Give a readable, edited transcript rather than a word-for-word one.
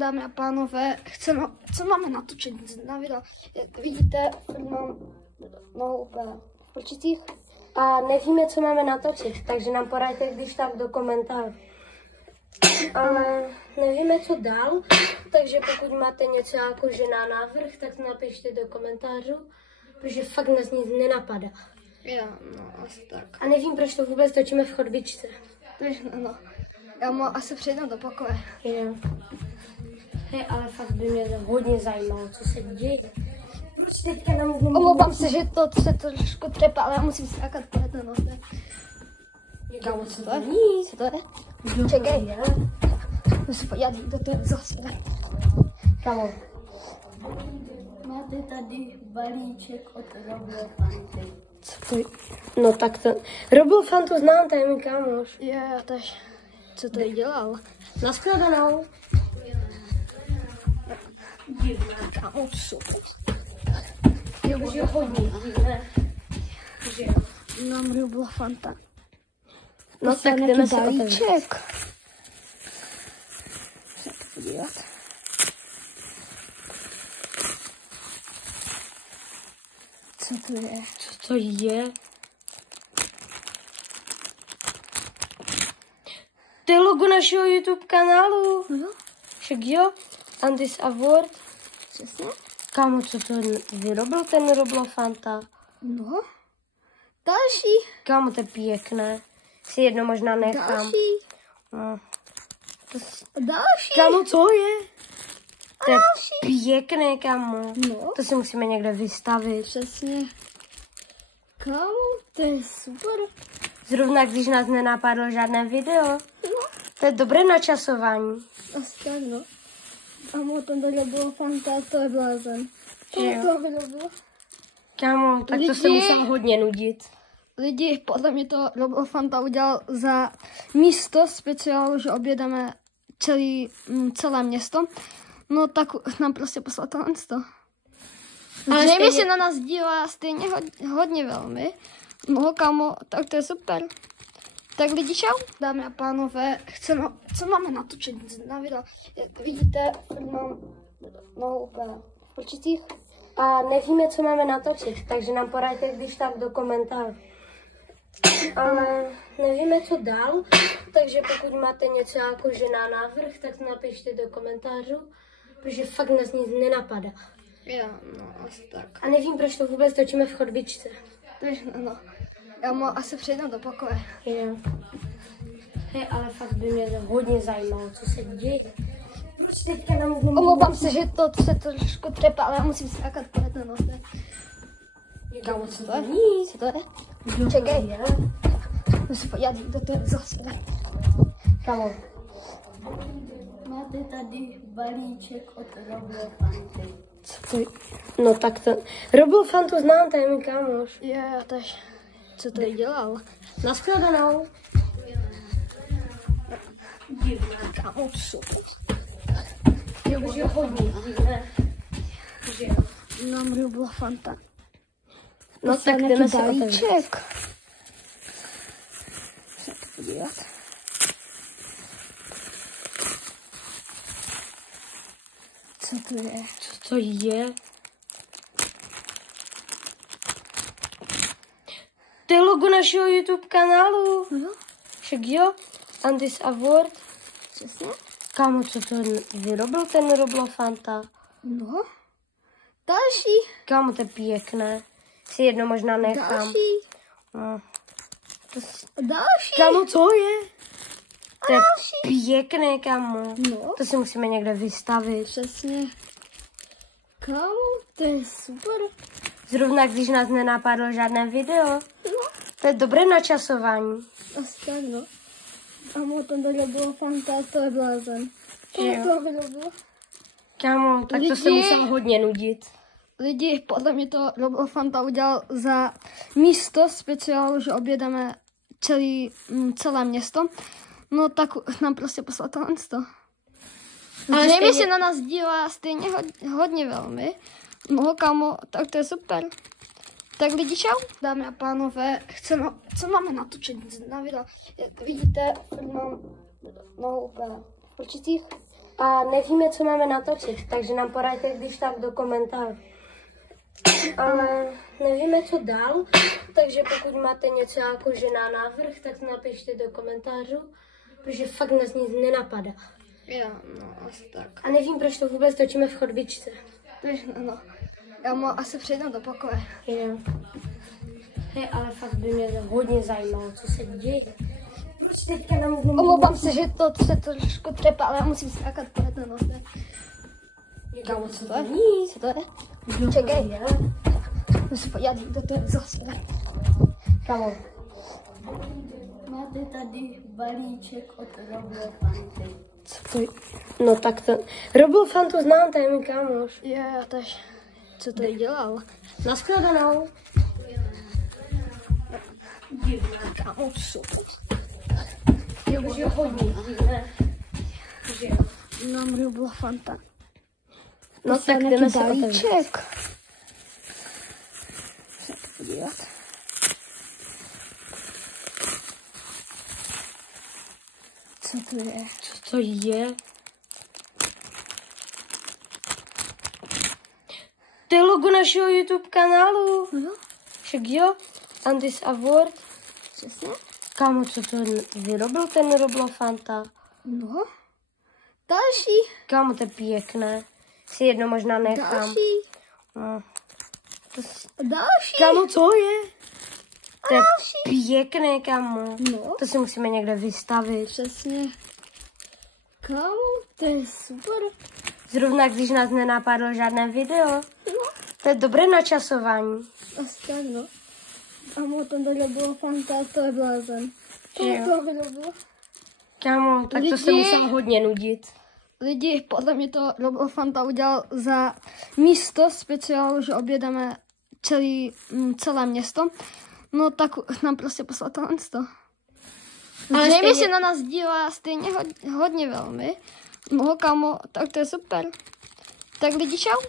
Dámy a pánové, co máme natočit na video? Jak vidíte, mám nohu úplně v prčicích. A nevíme, co máme natočit, takže nám poraďte, když tak do komentářů. Ale nevíme, co dál, takže pokud máte něco jakože na návrh, tak napište do komentářů, protože fakt nás nic nenapadá. Jo, no, asi tak. A nevím, proč to vůbec točíme v chodbičce. Takže no, já mu asi přejdu do pokoje. Jo. Hej, ale fakt by mě to hodně zajímalo, co se děje. Proč teďka nám Omlouvám se, že to se trošku trepe, ale já musím skákat po jedné noze. Kámo, co to je? Co to je? Čekej. Musím se podívat, kdo to je zase. Kámo. Máte tady balíček od Roblofanty. Co to je? No tak to... Roblofantu znám, to je můj kámoš. Jo, takže co to dělal? Nashledanou. Kámo, super. Jo, už je hodně divné. Nám Roblofanta. No tak jdeme se otevřít. balíček. Se to podívat. Co to je? Co to je? To je logo našeho YouTube kanálu. No, Však jo, Andis Award. přesně. Kámo, co to vyrobil ten Roblofanta? No. Další. Kámo, to je pěkné. Si jedno možná nechám. Další. No. Další. Kámo, co je? To je další. pěkné, kámo. No. To si musíme někde vystavit. Přesně. Kámo, to je super. Zrovna když nás nenapadlo žádné video. No. To je dobré načasování. Asi tak, no. Kámo, ten Roblofanta, to je blázen. Jo. To bylo. Kámo, tak to se Lidi. musel hodně nudit. Lidi, podle mě to Roblofanta udělal za místo speciálu, že objedeme celé město. No tak nám prostě poslal tohle. Ale Zřejmě stejně- se na nás dívá stejně hodně velmi. No kámo, tak to je super. Tak lidi, čau. Dámy a pánové, co máme natočit na video? Jak vidíte, mám nohu úplně v prčicích. A nevíme, co máme natočit, takže nám poraďte, když tak do komentářů. Ale nevíme, co dál, takže pokud máte něco jakože na návrh, tak napište do komentářů, protože fakt nás nic nenapadá. Jo, no, asi tak. A nevím, proč to vůbec točíme v chodbičce. Takže no, já mu asi přejdu do pokoje. Jo. Hej, ale fakt by mě to hodně zajímalo, co se děje. Proč teďka nám Omlouvám se, že to se trošku trepe, ale já musím skákat po jedné noze. Kámo, co to je? Co to je? Čekej. Musím se podívat, kdo to je zase. Kámo. Máte tady balíček od Roblofanty. Co to je? No tak to... Roblofantu znám, to je můj kámoš. Jo, takže co to dělal? Nashledanou. Kámo, super. Jo, už je hodně divné. Nám Roblofanta. No tak jdeme se otevřít. balíček. Se to podívat. Co to je? Co to je? To je logo našeho YouTube kanálu. No, Však jo, Andis Award. přesně. Kámo, co to vyrobil ten Roblofanta? No. Další. Kámo, to je pěkné. Si jedno možná nechám. Další. No. Další. Kámo, co je? To je pěkné, kámo. No. To si musíme někde vystavit. Přesně. Kámo, to je super. Zrovna když nás nenapadlo žádné video. No. To je dobré načasování. Asi tak, no. Kámo, ten Roblofanta, to je blázen. Jo. To bylo. Kámo, tak to se Lidi. musel hodně nudit. Lidi, podle mě to Roblofanta udělal za místo speciálu, že objedeme celé město. No tak nám prostě poslal tohle. Ale Zřejmě stejně- se na nás dívá stejně hodně velmi. No kámo, tak to je super. Tak lidi, čau. Dámy a pánové, co máme natočit na video? Jak vidíte, mám nohu úplně v prčicích. a nevíme, co máme natočit, takže nám poraďte, když tak do komentářů. Ale nevíme, co dál, takže pokud máte něco jakože na návrh, tak to napište do komentářů, protože fakt nás nic nenapadá. Jo, no, asi tak. A nevím, proč to vůbec točíme v chodbičce. No. Já mu asi přejdu do pokoje. Jo. Hej, ale fakt by mě to hodně zajímalo, co se děje. Proč teďka nám nemůžeme... Omlouvám se, že to se trošku trepa, ale já musím skákat po jedné noze. Kámo, co to je? Co to je? Čekej. Musím se podívat, kdo to je zase. Kámo. Máte tady balíček od Roblofanty. Co to je? No tak to... Roblofantu znám, to je můj kámoš. Jo, tež. Co to dělal? Naskladanou. Kámo, super. Už je hodně divné. Nám Roblofanta. No tak jdeme se otevřít. balíček. Se podívat. Co to je? Co to je? To je logo našeho YouTube kanálu. No, Však jo? Andis Award. přesně. Kámo, co to vyrobil ten Roblofanta? No. Další. Kámo, to je pěkné. Si jedno možná nechám. Další. No. Další. Kámo, co je? To je pěkné, kámo. No. To si musíme někde vystavit. Přesně. Kámo, to je super. Zrovna když nás nenapadlo žádné video. No. To je dobré načasování. Asi tak, no. Kámo, ten tady bylo fantastické, to je blázen. Jo. To by bylo. Kámo, tak to se Lidi. muselo hodně nudit. Lidi, podle mě to Roblofanta udělal za místo speciálu, že objedeme celé město. No tak nám prostě poslal tohle. Ale Zřejmě stejně- se na nás dívá stejně hodně velmi. No kámo, tak to je super. Tak lidi, čau.